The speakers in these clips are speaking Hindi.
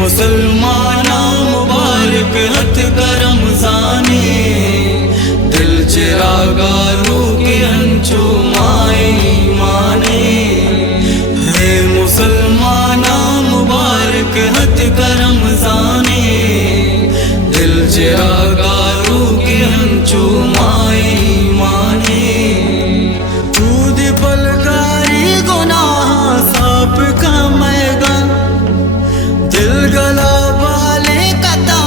मुसलमाना मुबारक हथ का रमज़ाने, दिल चिरागा रूह के हंचो माए माने। है मुसलमाना मुबारक हथ का रमज़ाने, दिल चिरागा रूह के हंचो माए माने। दूध पलकारी गुनाह साप का मैदान, दिल गला वाले कता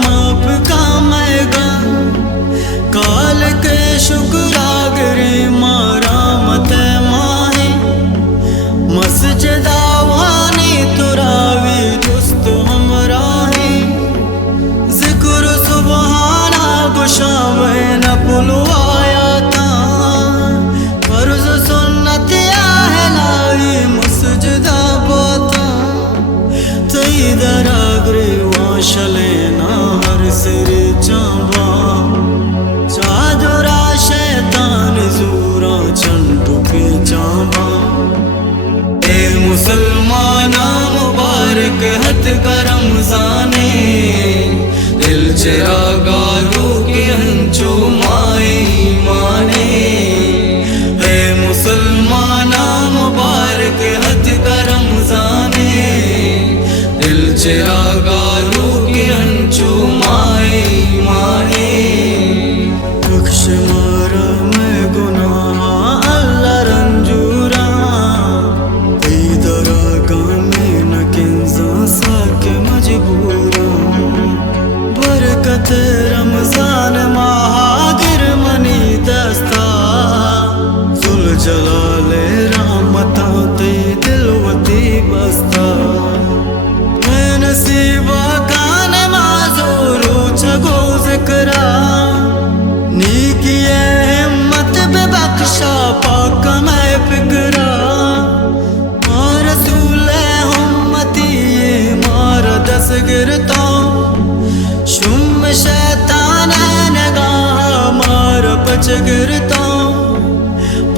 माप का मैदान। काल के शुक्रागरे मारा मत माहे, मस्जिदा वानी तुरावी दुस्त हमराहे। जिक्र सुबहाना गुशाम न पुलवाया था, फर्ज सुन्नत आहलाई मस्जिदा बोता। तई दरागरे वाशले ना हर सिर चावा, चादरा शैतान जूरा चंटू के चावा। ए मुसलमाना मुबारक हथ का रमज़ाने, दिल चिरागा रूह के हंचो माए माने। ए मुसलमाना मुबारक हथ का रमज़ाने, दिल चिरागा रूह के हंचो माए माने। बख्श मारा मैं गुनाह अल्लाह रंजूरा, दरागा में न किंजा सा के मजबूरा। बरकत रमज़ान महागिर मनी दस्ता, जुल जलाले रहमता ते दिलवती बस्ता। मैं नसीबा कान माजूरू छगो जिक्रा, नीकिए हिम्मत बेबख्शा पाक मैं फिक्रा। मार रसूल उम्मती मार दस गिरता, शुम शैतान नगाह मार पच गिरता।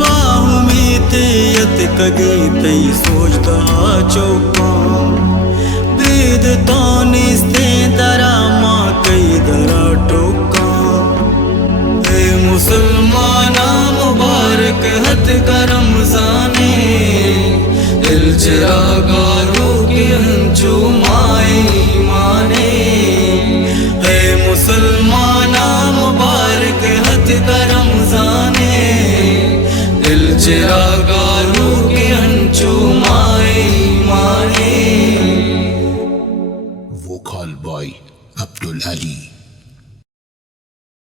पाहुमीतियत कगी तई सोचता चौका, बेद तो निस्ते दरा माँ कई दरा टोका। ए मुसलमाना मुबारक हथ का रमज़ाने, दिल चिरागा रूह के हंचो माए माने। ए मुसलमाना मुबारक हथ का रमज़ाने, दिल चिरागा रूह के हंचो माए माने। Vocal by Abdul Ali।